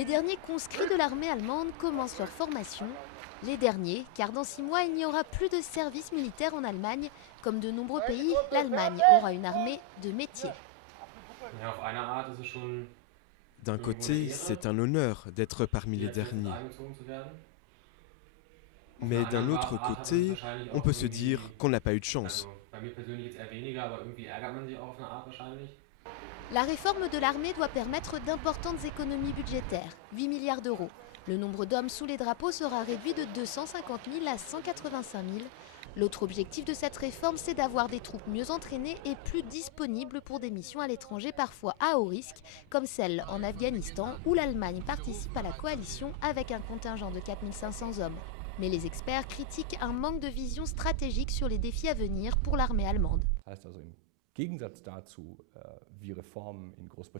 Les derniers conscrits de l'armée allemande commencent leur formation. Les derniers, car dans 6 mois, il n'y aura plus de service militaire en Allemagne. Comme de nombreux pays, l'Allemagne aura une armée de métier. D'un côté, c'est un honneur d'être parmi les derniers. Mais d'un autre côté, on peut se dire qu'on n'a pas eu de chance. La réforme de l'armée doit permettre d'importantes économies budgétaires, 8 milliards d'euros. Le nombre d'hommes sous les drapeaux sera réduit de 250 000 à 185 000. L'autre objectif de cette réforme, c'est d'avoir des troupes mieux entraînées et plus disponibles pour des missions à l'étranger parfois à haut risque, comme celle en Afghanistan, où l'Allemagne participe à la coalition avec un contingent de 4 500 hommes. Mais les experts critiquent un manque de vision stratégique sur les défis à venir pour l'armée allemande.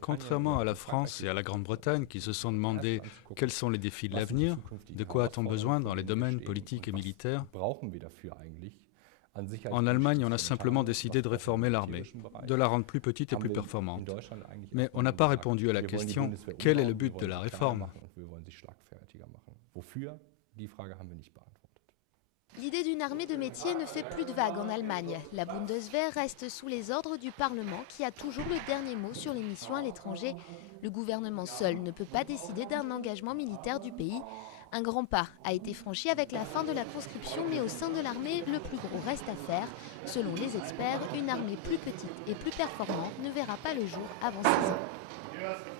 Contrairement à la France et à la Grande-Bretagne qui se sont demandé quels sont les défis de l'avenir, de quoi a-t-on besoin dans les domaines politiques et militaires, en Allemagne, on a simplement décidé de réformer l'armée, de la rendre plus petite et plus performante. Mais on n'a pas répondu à la question « Quel est le but de la réforme ?» L'idée d'une armée de métier ne fait plus de vagues en Allemagne. La Bundeswehr reste sous les ordres du Parlement qui a toujours le dernier mot sur les missions à l'étranger. Le gouvernement seul ne peut pas décider d'un engagement militaire du pays. Un grand pas a été franchi avec la fin de la conscription, mais au sein de l'armée, le plus gros reste à faire. Selon les experts, une armée plus petite et plus performante ne verra pas le jour avant 6 ans.